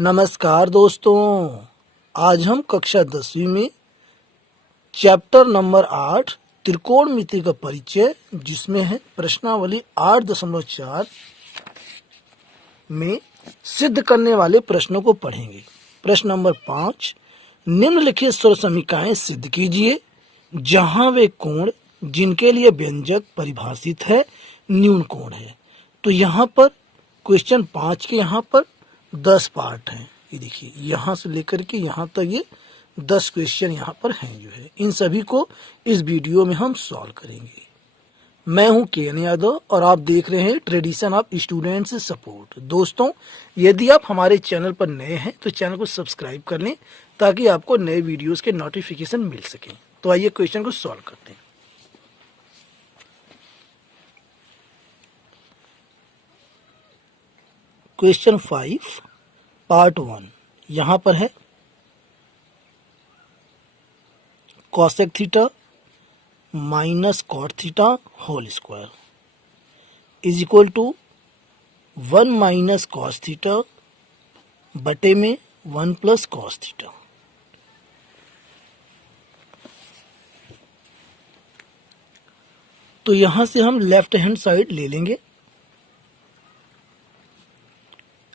नमस्कार दोस्तों, आज हम कक्षा 10वीं में चैप्टर नंबर 8 त्रिकोणमिति का परिचय, जिसमें है प्रश्नावली 8.4 में सिद्ध करने वाले प्रश्नों को पढ़ेंगे। प्रश्न नंबर 5, निम्नलिखित स्वर समीकरणाएं सिद्ध कीजिए जहां वे कोण जिनके लिए व्यंजक परिभाषित है न्यून कोण है। तो यहाँ पर क्वेश्चन 5 के यहाँ पर 10 पार्ट हैं। ये देखिए, यहाँ से लेकर के यहाँ तक ये 10 क्वेश्चन यहाँ पर हैं जो है। इन सभी को इस वीडियो में हम सॉल्व करेंगे। मैं हूँ के.एन. यादव और आप देख रहे हैं ट्रेडिशन ऑफ स्टूडेंट्स सपोर्ट। दोस्तों, यदि आप हमारे चैनल पर नए हैं तो चैनल को सब्सक्राइब कर लें ताकि आपको नए वीडियोस के नोटिफिकेशन मिल सकें। तो आइए क्वेश्चन को सॉल्व करते हैं। क्वेश्चन 5 पार्ट 1 यहाँ पर है cosec theta minus cot theta whole square is equal to 1 minus cos theta बटे में 1 प्लस कॉस थीटा। तो यहां से हम लेफ्ट हैंड साइड ले लेंगे।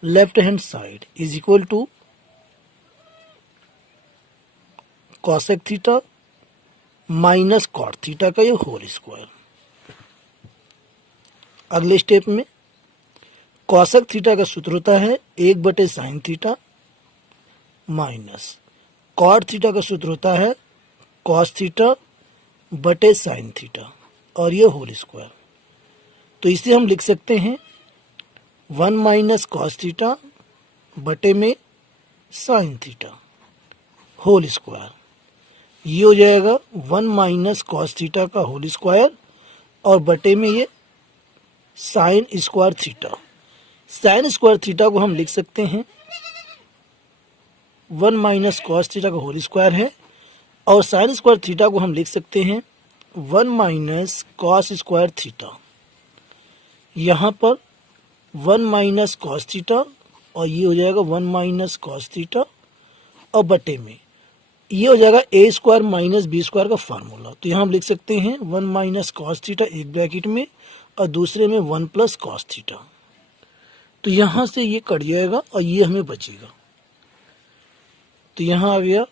Left hand side is equal to cosec theta minus cot theta का ये होल स्क्वायर। अगले स्टेप में कॉसेक थीटा का सूत्र होता है 1/sin theta minus cot theta का सूत्र होता है कॉस थीटा बटे साइन थीटा और ये होल स्क्वायर। तो इसे हम लिख सकते हैं 1 माइनस कॉस थीटा बटे में साइन थीटा होल स्क्वायर। ये हो जाएगा 1 माइनस कॉस थीटा का होल स्क्वायर और बटे में ये sine square theta. Sine square theta को हम लिख सकते हैं 1 माइनस कॉस थीटा का होल स्क्वायर है और साइन स्क्वायर थीटा को हम लिख सकते हैं 1 माइनस कॉस स्क्वायर थीटा। यहाँ पर 1 माइनस कॉस थीटा और ये हो जाएगा 1 माइनस कॉस थीटा और बटे में ये हो जाएगा ए स्क्वायर माइनस बी स्क्वायर का फार्मूला। तो यहाँ हम लिख सकते हैं 1 माइनस कॉस थीटा एक ब्रैकेट में और दूसरे में 1 प्लस कॉस थीटा। तो यहाँ से ये कट जाएगा और ये हमें बचेगा। तो यहाँ आ गया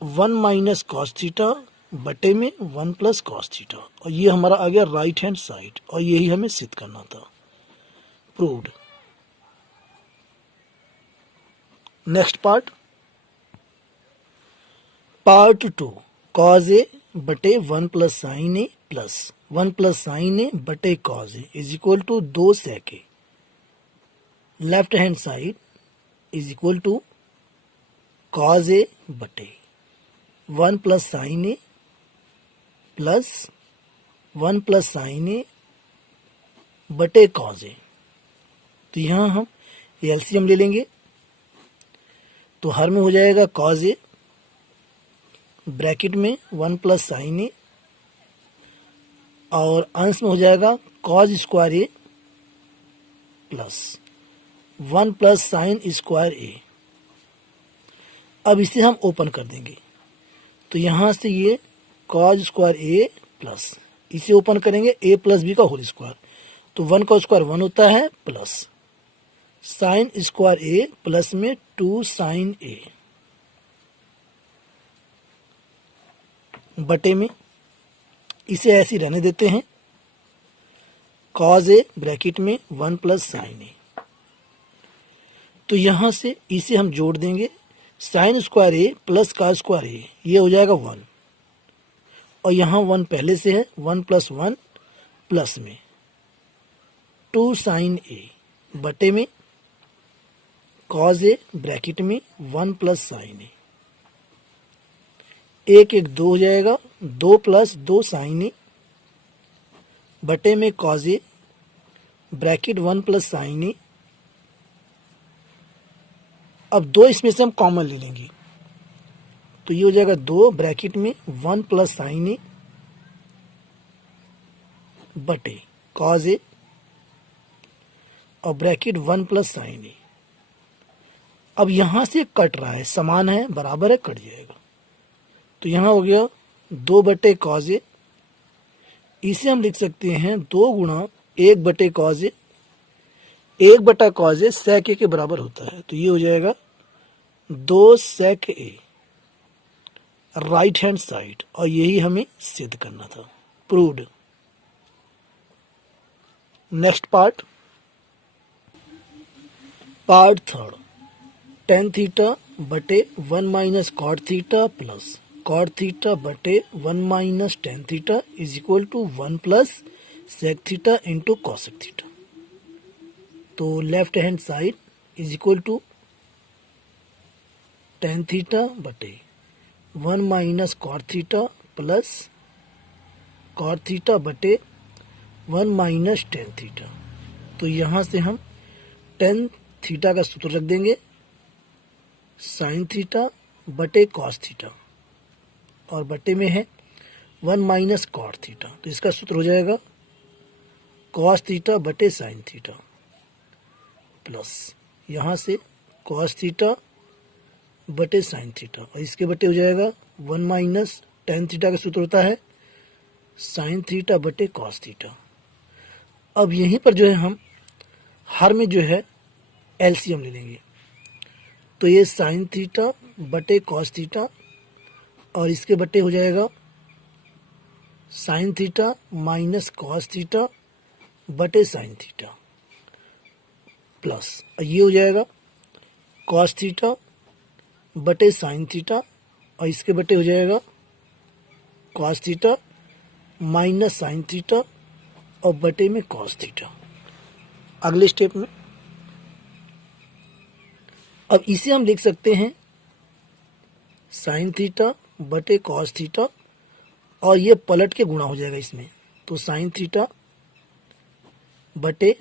1 माइनस कॉस थीटा बटे में 1 प्लस कॉस थीटा और ये हमारा आ गया राइट हैंड साइड और यही हमें सिद्ध करना था। Proved. Next part 2 cos A बटे 1 plus sine A plus 1 plus sine A बटे cos A is equal to 2 sec A. Left hand side is equal to cos A बटे 1 plus sine A plus 1 plus sine A बटे cos ए। तो यहाँ हम LCM ले लेंगे। तो हर में हो जाएगा कॉज ए ब्रैकेट में 1 प्लस साइन ए और अंश में हो जाएगा cause square A plus 1 plus sign square ए। अब इसे हम ओपन कर देंगे। तो यहाँ से ये कॉज स्क्वायर ए प्लस इसे ओपन करेंगे ए प्लस बी का होल स्क्वायर। तो 1 का स्क्वायर 1 होता है plus sign square A plus में 2 साइन ए बटे में इसे ऐसे रहने देते हैं कॉज ए ब्रैकेट में 1 प्लस साइन ए। तो यहाँ से इसे हम जोड़ देंगे साइन स्क्वायर ए प्लस का स्क्वायर ए, ये हो जाएगा 1 और यहाँ 1 पहले से है 1 प्लस 1 प्लस में 2 साइन ए बटे में कॉज ए ब्रैकेट में 1 प्लस साइन ए। 1 1 2 हो जाएगा 2 प्लस 2 साइन ए बटे में cause A bracket 1 plus sine ए। अब 2 इसमें से हम कॉमन ले लेंगे। तो ये हो जाएगा 2 ब्रैकेट में 1 प्लस साइन ए बटे कॉज ए और ब्रैकेट 1 प्लस साइन ए। अब यहाँ से कट रहा है, समान है, बराबर है, कट जाएगा। तो यहाँ हो गया 2/cos A। इसे हम लिख सकते हैं 2 गुणा 1/cos A। 1/cos A sec A के बराबर होता है, तो ये हो जाएगा 2 sec A right hand side. और यही हमें सिद्ध करना था, proved. Next part 3rd, tan theta बटे 1 minus cot theta plus cot theta बटे 1 minus tan theta is equal to 1 plus sec theta into cosec theta. तो left hand side is equal to tan theta बटे 1 minus cot theta plus cot theta बटे 1 minus tan theta. तो यहाँ से हम tan theta का सूत्र रख देंगे, साइन थीटा बटे कॉस थीटा, और बटे में है 1 माइनस कॉट थीटा। तो इसका सूत्र हो जाएगा कॉस थीटा बटे साइन थीटा प्लस यहाँ से कॉस थीटा बटे साइन थीटा, और इसके बटे हो जाएगा 1 माइनस tan थीटा का सूत्र होता है साइन थीटा बटे कॉस थीटा। अब यहीं पर जो है हम हर में जो है एलसीएम ले लेंगे। तो ये साइन थीटा बटे कॉस थीटा, और इसके बटे हो जाएगा sign theta minus cos theta बटे साइन थीटा प्लस ये हो जाएगा कॉस थीटा बटे साइन थीटा, और इसके बटे हो जाएगा cos theta minus sine theta और बटे में कॉस थीटा। अगले स्टेप में अब इसे हम लिख सकते हैं साइन थीटा बटे कॉस थीटा, और ये पलट के गुणा हो जाएगा इसमें। तो साइन थीटा बटे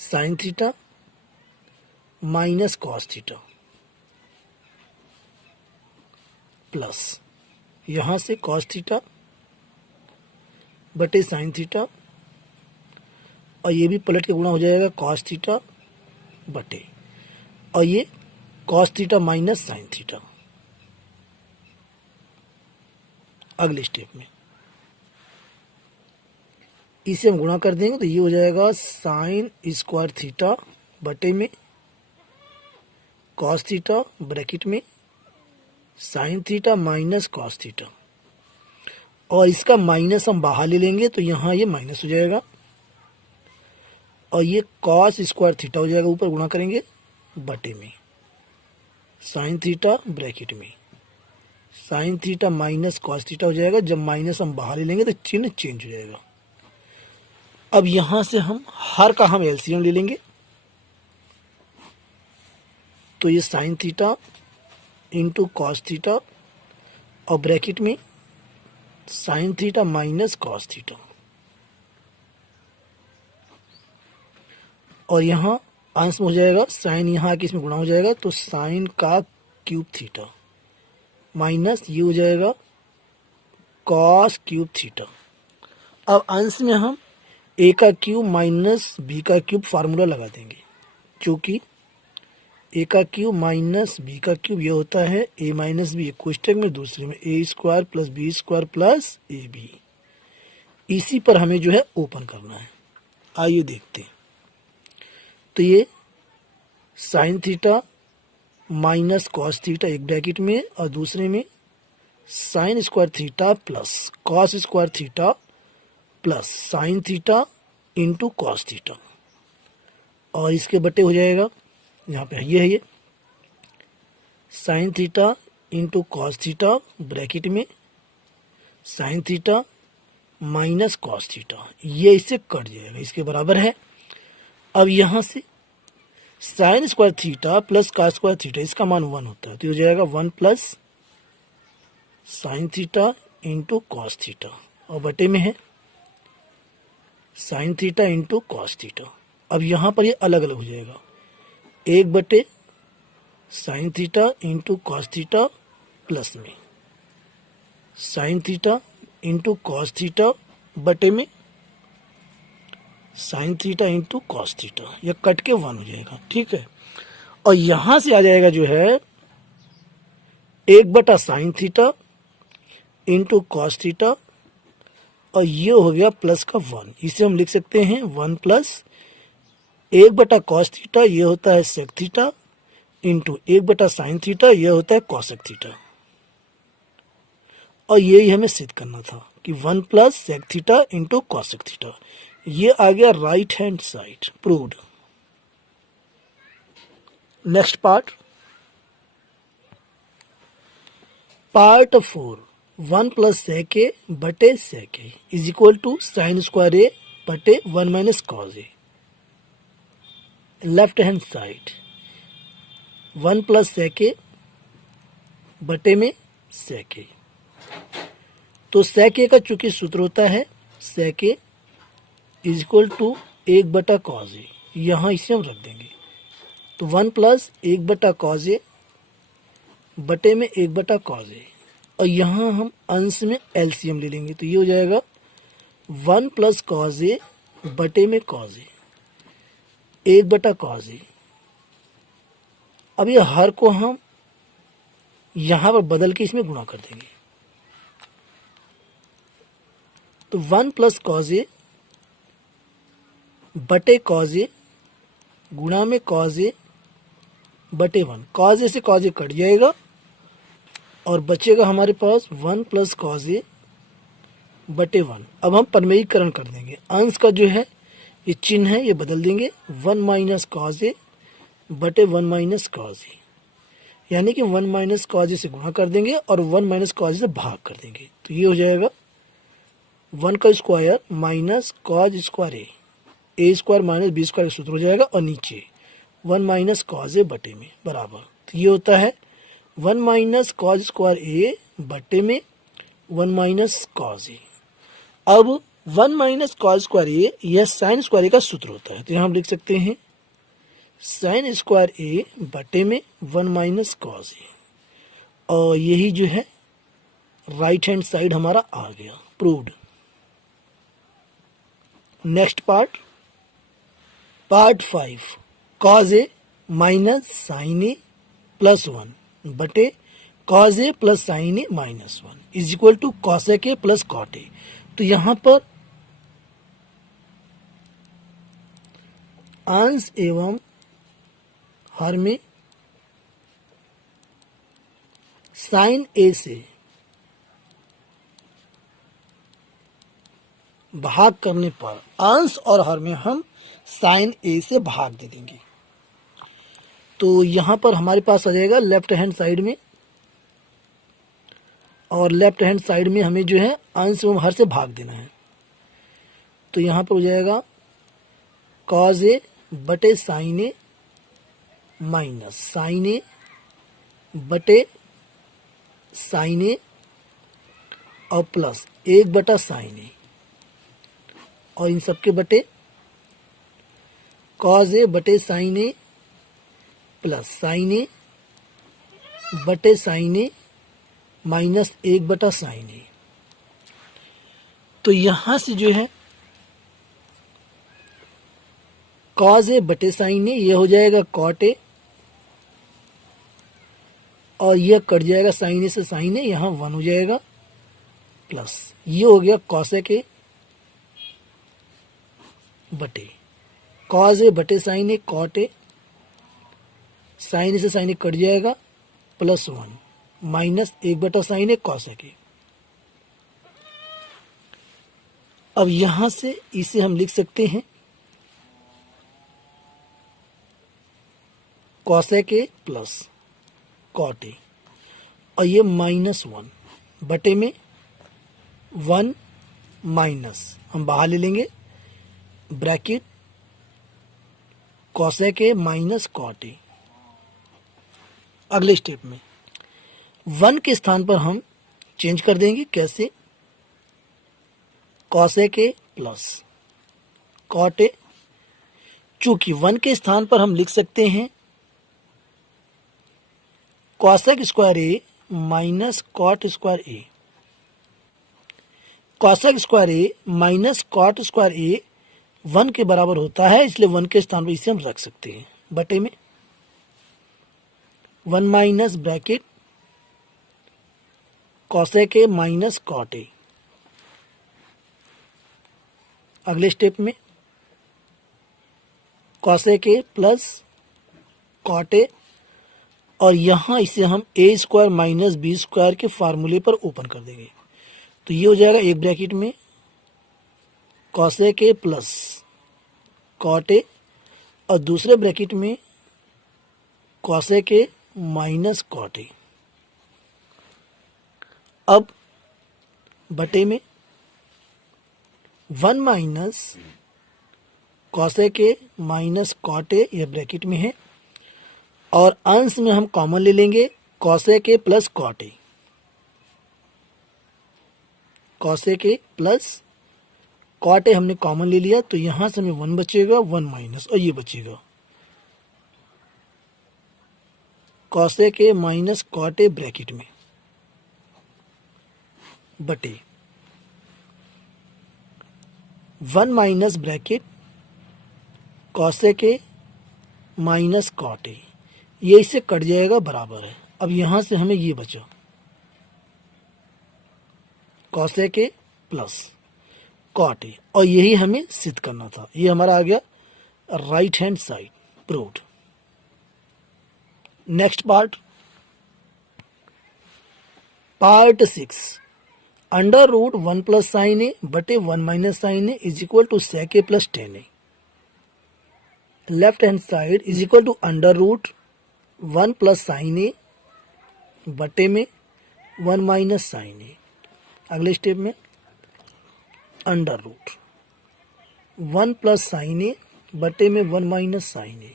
sine theta minus cos theta plus यहाँ से कॉस थीटा बटे साइन थीटा, और ये भी पलट के गुणा हो जाएगा कॉस थीटा बटे, और ये cos theta minus sine theta. अगले स्टेप में इसे हम गुणा कर देंगे, तो ये हो जाएगा साइन स्क्वायर थीटा बटे में कॉस थीटा ब्रैकेट में sine theta minus cos theta, और इसका माइनस हम बाहर ले लेंगे, तो यहाँ ये माइनस हो जाएगा, और ये कॉस स्क्वायर थीटा हो जाएगा, ऊपर गुणा करेंगे बटे में साइन थीटा ब्रैकेट में sine theta minus cos theta हो जाएगा। जब माइनस हम बाहर ले लेंगे तो चिन्ह चेंज हो जाएगा। अब यहां से हम हर का हम एलसीएम ले लेंगे, तो ये sine theta into cos theta और ब्रैकेट में sine theta minus cos theta, और यहाँ अंश में हो जाएगा साइन, यहाँ आके इसमें गुणा हो जाएगा, तो साइन का क्यूब थीटा माइनस ये हो जाएगा कॉस क्यूब थीटा। अब अंश में हम ए का क्यूब माइनस बी का क्यूब फार्मूला लगा देंगे, क्योंकि ए का क्यूब माइनस बी का क्यूब ये होता है ए माइनस बी, कोष्टक में दूसरे में A square plus B square plus A B. इसी पर हमें जो है ओपन करना है। आइए देखते हैं। तो ये sine theta minus cos theta एक ब्रैकेट में, और दूसरे में sine square theta plus cos square theta plus sign theta into cos theta, और इसके बटे हो जाएगा यहाँ पे ये है ये sine theta into cos theta bracket में sine theta minus cos theta, ये इससे कट जाएगा, इसके बराबर है। अब यहाँ से sine square theta plus cos square theta, इसका मान 1 होता है, तो हो जाएगा 1 plus sign theta into cos theta, और बटे में है sign theta into cos theta. अब यहाँ पर ये अलग अलग हो जाएगा, 1 बटे sine theta into cos theta plus में sine theta into cos theta बटे में sine theta into cos theta, यह कट के 1 हो जाएगा। ठीक है। और यहां से आ जाएगा जो है 1/sin theta into cos theta, और ये हो गया प्लस का 1। इसे हम लिख सकते हैं 1 प्लस 1/cos थीटा, ये होता है सेक थीटा, इंटू 1/sin थीटा, ये होता है कॉसेक थीटा। और यही हमें सिद्ध करना था कि 1 plus sec theta into cosec theta. ये आ गया right hand side, proved. Next part, part 4, 1 plus sec A बटे sec A is equal to sine square A बटे 1 minus cos A. Left hand side 1 plus sec A बटे में sec ए। तो सेक A का चूंकि सूत्र होता है सेक A is equal to 1/cos ए, यहां इसे हम रख देंगे। तो 1 प्लस 1/cos ए बटे में 1/cos ए, और यहां हम अंश में एलसीएम ले लेंगे। तो ये हो जाएगा 1 प्लस cos ए बटे में cos ए, 1/cos ए। अब ये हर को हम यहां पर बदल के इसमें गुणा कर देंगे। तो 1 प्लस cos ए बटे cos ए गुणा में cos ए बटे 1। cos ए से cos ए कट जाएगा और बचेगा हमारे पास 1 प्लस cos ए बटे 1। अब हम परमेयीकरण कर देंगे। अंश का जो है ये चिन्ह है, ये बदल देंगे। 1 माइनस cos ए बटे 1 माइनस cos ए, यानी कि 1 माइनस cos ए से गुणा कर देंगे और 1 माइनस cos ए से भाग कर देंगे। तो ये हो जाएगा 1 का स्क्वायर माइनस cos स्क्वायर ए स्क्वायर माइनस बी स्क्वायर सूत्र हो जाएगा, और नीचे 1 माइनस cos ए बटे में बराबर। तो ये होता है 1 माइनस cos स्क्वायर ए बटे में 1 माइनस cos ए। अब 1 माइनस cos स्क्वायर ए यह साइन स्क्वायर ए का सूत्र होता है। तो यहाँ हम लिख सकते हैं साइन स्क्वायर ए बटे में 1 माइनस cos ए, और यही जो है राइट हैंड साइड हमारा आ गया, proved. Next part, part 5, cos A minus sine A plus 1 बटे cos A plus sine A minus 1 is equal to cosec A plus cot A. तो यहां पर अंश एवं हर में साइन ए से भाग करने पर अंश और हर में हम साइन ए से भाग दे देंगे। तो यहां पर हमारे पास आ जाएगा लेफ्ट हैंड साइड में, और लेफ्ट हैंड साइड में हमें जो है अंश एवं हर से भाग देना है। तो यहां पर हो जाएगा cos ए बटे sign A minus sine A बटे साइन ए और प्लस 1/sin ए, और इन सबके बटे cos ए बटे sign A plus sine A बटे साइन ए माइनस 1/sin ए। तो यहां से जो है cos ए बटे साइन ए, ये हो जाएगा cot ए, और यह कट जाएगा साइन ए से साइन ए, यहां 1 हो जाएगा, प्लस ये हो गया cosec ए बटे cos ए बटे साइन ए cot ए, साइन ए से साइन ए कट जाएगा, प्लस 1 माइनस 1/sin ए cosec ए। अब यहां से इसे हम लिख सकते हैं cosec ए प्लस cot ए, और ये -1 बटे में 1 माइनस हम बाहर ले लेंगे ब्रैकेट cosec ए माइनस cot ए। अगले स्टेप में 1 के स्थान पर हम चेंज कर देंगे। कैसे? cosec ए प्लस cot ए, चूंकि 1 के स्थान पर हम लिख सकते हैं cosec स्क्वायर ए माइनस cot स्क्वायर ए। cosec स्क्वायर ए माइनस cot स्क्वायर ए 1 के बराबर होता है, इसलिए 1 के स्थान पर इसे हम रख सकते हैं बटे में 1 minus bracket cosec A minus cot A. अगले स्टेप में cosec A plus cot A, और यहाँ इसे हम A square minus B square के फार्मूले पर ओपन कर देंगे। तो ये हो जाएगा एक ब्रैकेट में cosec A plus cot A, और दूसरे ब्रैकेट में cosec A minus cot A. अब बटे में 1 minus cosec A minus cot A, यह ब्रैकेट में है, और अंश में हम कॉमन ले लेंगे cosec A plus cot A. Cosec A plus cot A हमने कॉमन ले लिया, तो यहां से हमें 1 बचेगा, 1 माइनस, और ये बचेगा cosec A minus cot A bracket में बटे 1 minus bracket cosec A minus cot A, ये इससे कट जाएगा, बराबर है। अब यहां से हमें ये बचा cosec A plus cot A, और यही हमें सिद्ध करना था। ये हमारा आ गया right hand side proved. Next part 6, under root 1 plus sine A बटे 1 minus sine A is equal to sec A plus tan A. Left hand side is equal to under root 1 plus sine A बटे में 1 minus sine A. अगले step में under root 1 plus sine A बटे में 1 minus sine ए।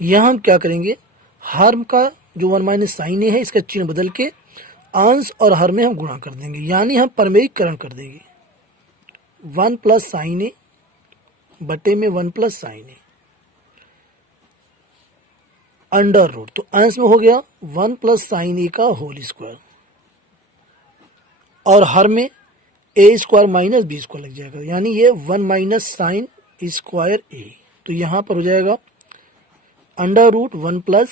यहां हम क्या करेंगे, हर का जो 1 माइनस साइन ए है इसका चिन्ह बदल के अंश और हर में हम गुणा कर देंगे, यानी हम परमेयीकरण कर देंगे। 1 प्लस साइन ए बटे में 1 plus sine A under root, तो अंश में हो गया 1 प्लस साइन ए का होल स्क्वायर, और हर में A square minus B square लग जाएगा, यानी ये 1 माइनस साइन स्क्वायर ए। तो यहां पर हो जाएगा अंडर रूट 1 प्लस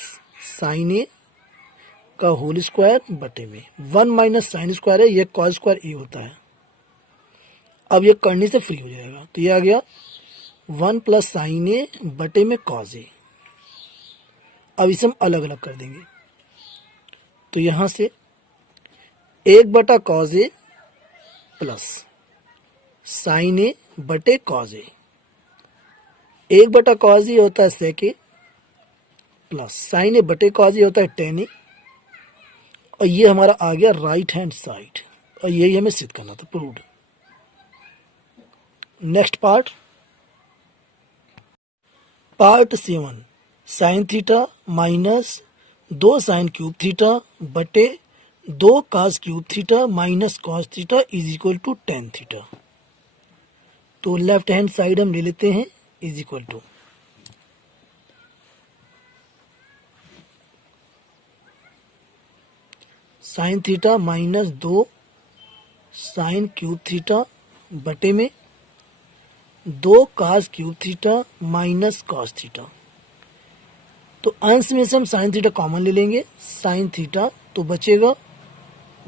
साइन ए का होल स्क्वायर बटे में 1 माइनस साइन स्क्वायर है, ये कॉस स्क्वायर ए होता है। अब ये करने से फ्री हो जाएगा, तो ये आ गया 1 प्लस साइन ए बटे में कॉस ए। अब इसे हम अलग अलग कर देंगे, तो यहां से 1 बटा cos A plus sine A बटे कॉस ए। 1 बटा कॉस ए होता है सेक ए प्लस साइन ए बटे कॉस ए होता है टेन ए, और ये हमारा आ गया राइट हैंड साइड, और यही हमें सिद्ध करना था, proved. Next part 7, sine theta minus 2 sine cube theta बटे 2 cos cube theta minus cos theta is equal to tan theta. तो लेफ्ट हैंड साइड हम ले लेते हैं is equal to sine theta minus 2 sine cube theta बटे में 2 cos cube theta minus cos theta. तो अंश में से हम साइन थीटा कॉमन ले लेंगे, साइन थीटा, तो बचेगा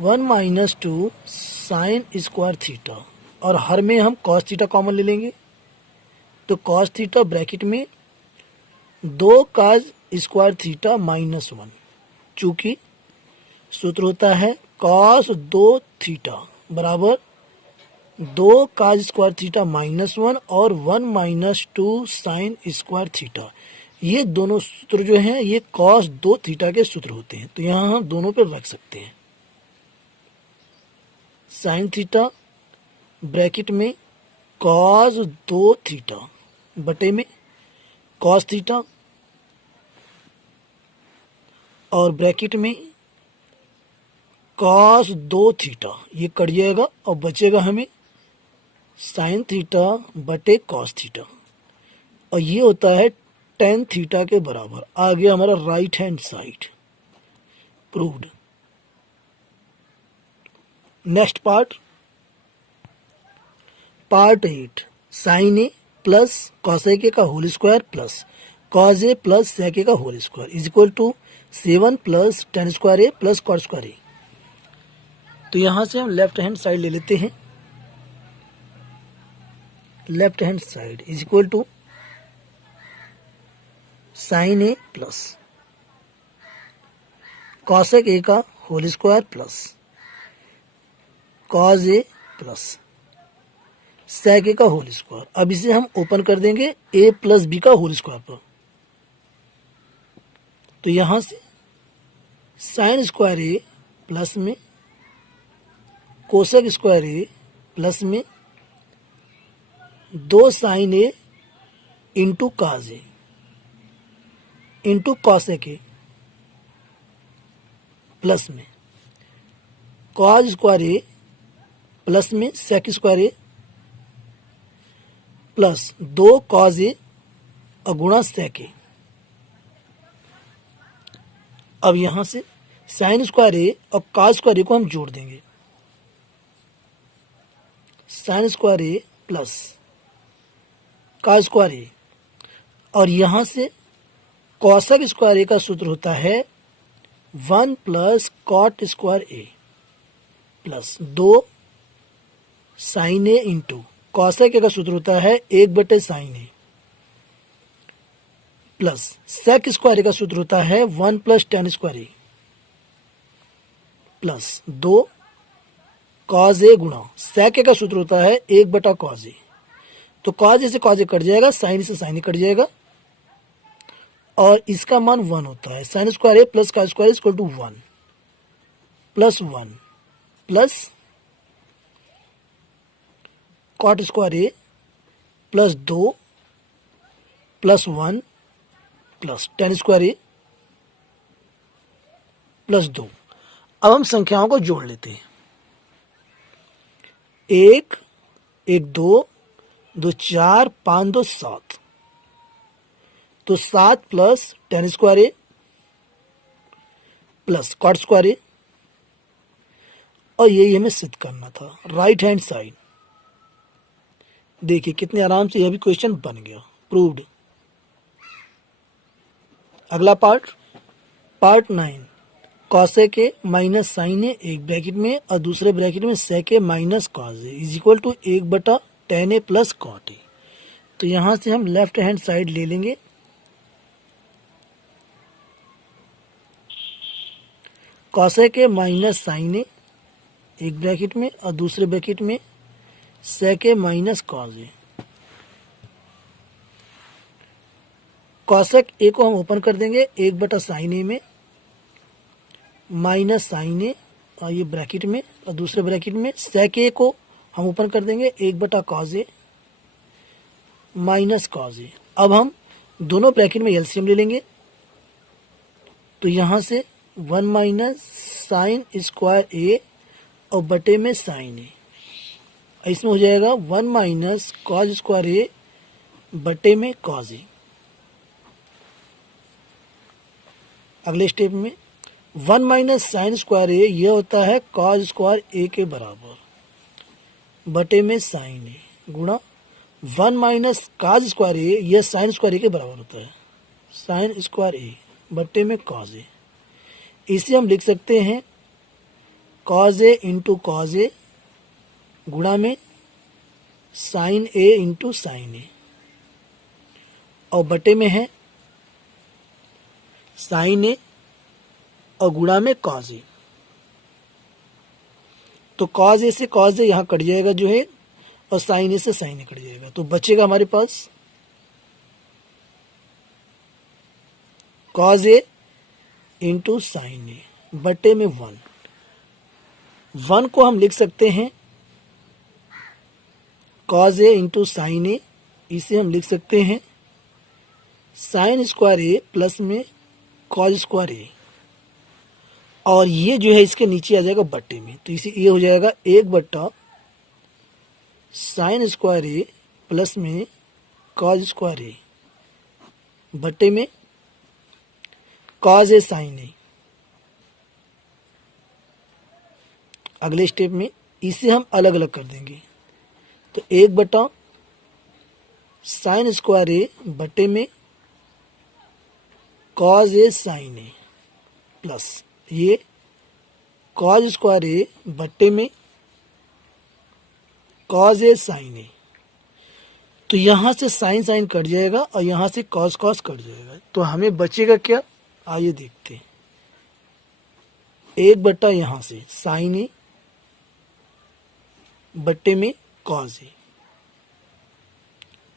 1 माइनस 2 साइन स्क्वायर थीटा, और हर में हम कॉस थीटा कॉमन ले लेंगे, तो कॉस थीटा ब्रैकेट में 2 कास स्क्वायर थीटा माइनस 1, चूंकि सूत्र होता है कॉस 2 थीटा बराबर 2 कास स्क्वायर थीटा माइनस 1 और 1 माइनस 2 साइन स्क्वायर थीटा। ये दोनों सूत्र जो हैं ये कॉस 2 थीटा के सूत्र होते हैं, तो यहां हम दोनों पे रख सकते हैं। साइन थीटा ब्रैकेट में कॉस 2 थीटा बटे में कॉस थीटा, और ब्रैकेट में कॉस 2 थीटा, ये कट जाएगा और बचेगा हमें साइन थीटा बटे कॉस थीटा, और ये होता है टेन थीटा के बराबर। आ गया हमारा right hand side, proved. Next part 8, sine A plus cosec A का whole square plus cos A plus sec A का whole square is equal to 7 plus tan square A plus cot square A. तो यहां से हम left hand side ले लेते हैं। Left hand side is equal to sine A plus cosec A का whole square plus cos A plus sec A का whole square. अब इसे हम ओपन कर देंगे ए प्लस बी का होल स्क्वायर पर। तो यहां से साइन स्क्वायर ए प्लस में कोसेक स्क्वायर ए प्लस में 2 sine A into cos A into cosec A plus में कॉज स्क्वायर ए प्लस में सेक स्क्वायर ए प्लस 2 कॉज ए और गुणा सेक ए। अब यहां से साइन स्क्वायर ए और कॉस स्क्वायर ए को हम जोड़ देंगे। Sign square A plus cos square ए, और यहां से कॉसेक स्क्वायर ए का सूत्र होता है 1 plus cot square A plus 2 sine A into cosec A का सूत्र होता है 1 sine A plus sec square A का सूत्र होता है 1 plus tan square A plus 2 cos A गुणा सेक ए का सूत्र होता है 1 कॉज ए। तो कॉज ए से कॉज ए कट जाएगा, साइन से साइन ए कट जाएगा, और इसका मान 1 होता है। Sine square A plus cos square equal to 1 plus 1 plus cot square A plus 2 plus 1 plus tan square A plus 2। अब हम संख्याओं को जोड़ लेते हैं। 1 1 2 2 4 5 2 7। तो 7 plus tan square A plus cot square ए, और यही हमें सिद्ध करना था राइट हैंड साइड। देखिए कितने आराम से यह भी क्वेश्चन बन गया, प्रूव्ड। अगला part 9, cosec A minus sine A एक ब्रैकेट में और दूसरे ब्रैकेट में sec A minus cos A is equal to 1/tan A plus cot A. तो यहां से हम लेफ्ट हैंड साइड ले लेंगे। Cosec A minus sine A एक ब्रैकेट में और दूसरे ब्रैकेट में sec A minus cos A. Cosec A को हम ओपन कर देंगे 1/साइन ए में माइनस साइन ए, और ये ब्रैकेट में, और दूसरे ब्रैकेट में सेक ए को हम ओपन कर देंगे 1/कॉस ए माइनस कॉस ए। अब हम दोनों ब्रैकेट में एलसीएम ले लेंगे। तो यहां से 1 माइनस साइन स्क्वायर ए और बटे में साइन ए, इसमें हो जाएगा 1 माइनस कॉस स्क्वायर ए बटे में कॉस ए। अगले स्टेप में 1 माइनस साइन स्क्वायर ए यह होता है कॉस स्क्वायर ए के बराबर बटे में साइन ए गुणा 1 माइनस कॉस स्क्वायर ए यह साइन स्क्वायर ए के बराबर होता है साइन स्क्वायर ए बटे में कॉस ए। इसे हम लिख सकते हैं cos A into cos A गुणा में साइन ए इंटू साइन ए, और बटे में है साइन ए और गुणा में कॉस ए। तो कॉस ए से कॉस ए यहां कट जाएगा जो है, और साइन ए से साइन ए कट जाएगा। तो बचेगा हमारे पास cos A into sine A बटे में 1 को हम लिख सकते हैं कॉस ए इंटू साइन ए, इसे हम लिख सकते हैं साइन स्क्वायर ए प्लस में कॉस स्क्वायर ए, और ये जो है इसके नीचे आ जाएगा बट्टे में। तो इसे ये हो जाएगा 1 साइन स्क्वायर ए प्लस में कॉस स्क्वायर ए बट्टे में कॉस ए साइन ए। अगले स्टेप में इसे हम अलग अलग कर देंगे। तो 1 साइन स्क्वायर ए बटे में cos A sign A, plus ये कॉज स्क्वायर ए बट्टे में कॉज ए साइन ए। तो यहां से साइन साइन कट जाएगा और यहां से कॉस कॉस कट जाएगा, तो हमें बचेगा क्या, आइए देखते हैं। एक बट्टा यहां से साइन ए बट्टे में कॉज ए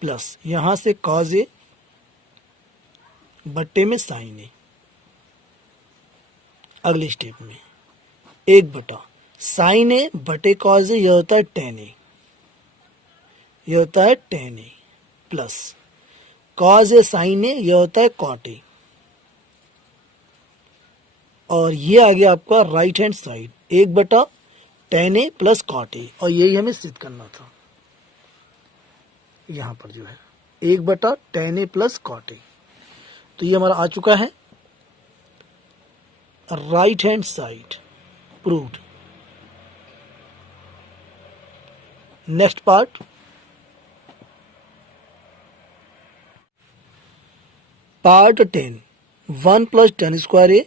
प्लस यहां से कॉज ए बट्टे में साइन ए। अगले स्टेप में एक बटा साइन ए बटे कॉज ए, यह होता है टेन ए, यह होता है ten A plus cos A sign ए, यह होता है कॉट ए। और ये आ गया आपका राइट हैंड साइड, एक बटा tan A plus cot A, और यही हमें सिद्ध करना था। यहां पर जो है एक बटा tan A plus cot A, तो ये हमारा आ चुका है right hand side proved. Next part, part 10, 1 plus tan square A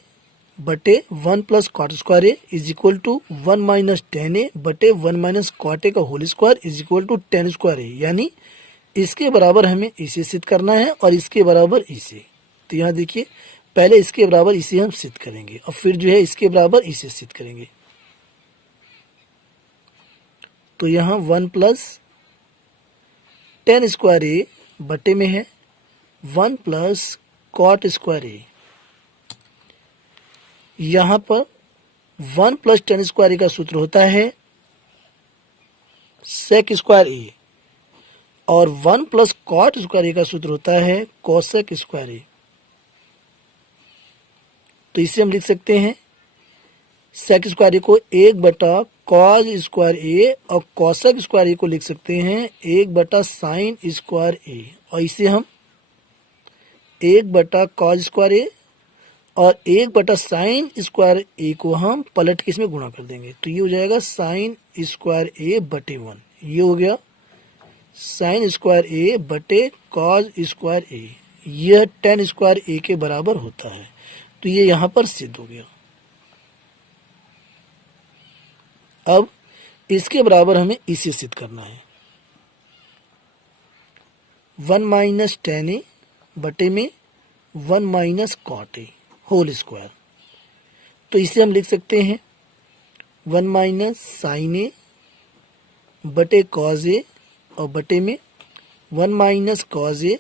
बटे 1 plus cot square A is equal to 1 minus tan A बटे 1 माइनस कॉट ए का whole square is equal to tan square A. यानी इसके बराबर हमें इसे सिद्ध करना है और इसके बराबर इसे। तो यहाँ देखिए, पहले इसके बराबर इसे हम सिद्ध करेंगे और फिर जो है इसके बराबर इसे सिद्ध करेंगे। तो यहाँ 1 प्लस टेन स्क्वायर ए बटे में है 1 प्लस कॉट स्क्वायर ए। यहां पर 1 प्लस टेन स्क्वायर ए का सूत्र होता है सेक स्क्वायर ए, और 1 प्लस कॉट स्क्वायर ए का सूत्र होता है कोसेक स्क्वायर ए। तो इसे हम लिख सकते हैं सेक स्क्वायर ए को 1 बटा कॉज स्क्वायर ए, और कोसेक स्क्वायर ए को लिख सकते हैं 1 बटा साइन स्क्वायर ए, और इसे हम 1 बटा कॉज स्क्वायर ए और 1 बटा साइन स्क्वायर ए को हम पलट के इसमें गुणा कर देंगे। तो ये हो जाएगा साइन स्क्वायर ए बटे 1, ये हो गया साइन स्क्वायर ए बटे कॉज स्क्वायर ए। यह टेन स्क्वायर ए के बराबर होता है। तो ये यहां पर सिद्ध हो गया। अब इसके बराबर हमें इसे सिद्ध करना है, 1 माइनस टेन ए बटे में 1 minus cot A whole square. तो इसे हम लिख सकते हैं 1 माइनस साइन ए बटे कॉज ए, और बटे में 1 माइनस कॉज ए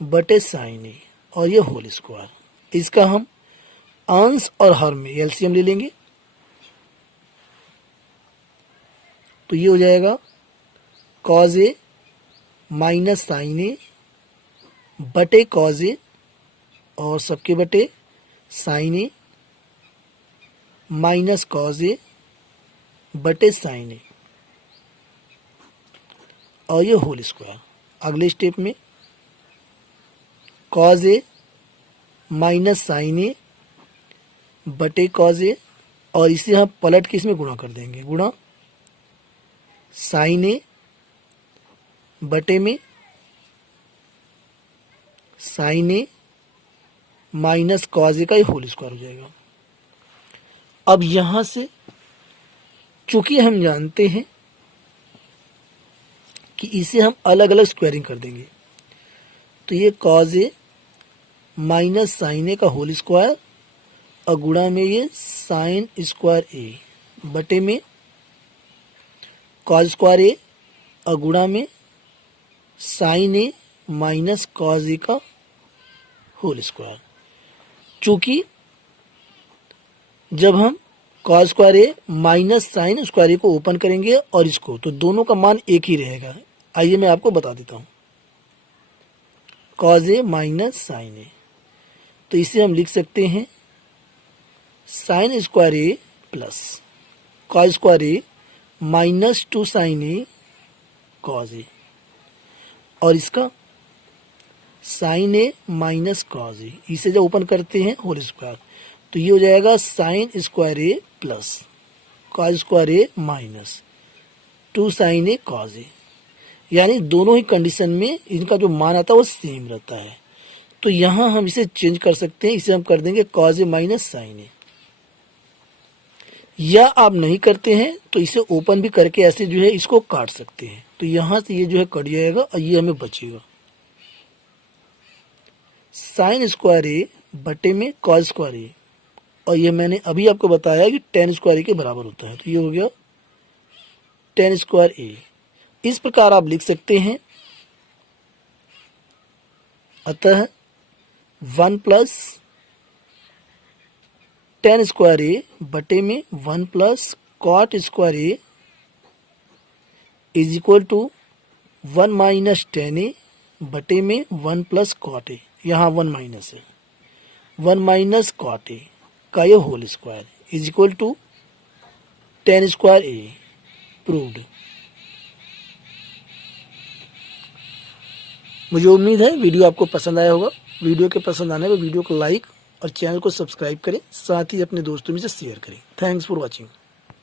बटे साइन ए, और ये होल स्क्वायर। इसका हम अंश और हर में एलसीएम ले लेंगे। तो ये हो जाएगा cause A minus sine A बटे कॉज ए, और सबके बटे sign A minus cos A बटे साइन ए, और ये होल स्क्वायर। अगले स्टेप में cause A minus sine A बटे कॉज ए, और इसे हम पलट के इसमें गुणा कर देंगे, गुणा साइन ए बटे में साइन ए माइनस कॉज ए का होल स्क्वायर हो जाएगा। अब यहां से चूंकि हम जानते हैं कि इसे हम अलग अलग स्क्वायरिंग कर देंगे, तो ये कॉज ए माइनस साइन ए का होल स्क्वायर और गुणा में ये साइन स्क्वायर ए बटे में कॉज स्क्वायर ए और गुणा में साइन ए माइनस कॉज ए का होल स्क्वायर। चूंकि जब हम कॉज स्क्वायर ए माइनस साइन स्क्वायर ए को ओपन करेंगे और इसको, तो दोनों का मान एक ही रहेगा। आइए मैं आपको बता देता हूं, कॉज ए माइनस साइन ए, तो इसे हम लिख सकते हैं sign square A plus cos square A minus 2 sine A cause ए, और इसका साइन ए माइनस कॉज ए, इसे जब ओपन करते हैं होल स्क्वायर, तो ये हो जाएगा sign square A plus cos square A minus 2 sine A cause ए। यानी दोनों ही कंडीशन में इनका जो मान आता है वो सेम रहता है। तो यहाँ हम इसे चेंज कर सकते हैं, इसे हम कर देंगे कॉज ए माइनस साइन ए। या आप नहीं करते हैं तो इसे ओपन भी करके ऐसे जो है इसको काट सकते हैं। तो यहाँ से ये जो है कट जाएगा और ये हमें बचेगा साइन स्क्वायर ए बटे में कॉस स्क्वायर ए, और ये मैंने अभी आपको बताया कि टेन स्क्वायर ए के बराबर होता है। तो ये हो गया टेन स्क्वायर ए। इस प्रकार आप लिख सकते हैं, अतः 1 प्लस टेन स्क्वायर ए बटे में 1 plus cot square A is equal to 1 minus tan A बटे में 1 प्लस कॉट ए। यहाँ 1 माइनस है, 1 माइनस कॉट ए का ये whole square is equal to tan square A. Proved. मुझे उम्मीद है वीडियो आपको पसंद आया होगा। वीडियो के पसंद आने पर वीडियो को लाइक और चैनल को सब्सक्राइब करें, साथ ही अपने दोस्तों में से शेयर करें। Thanks for watching.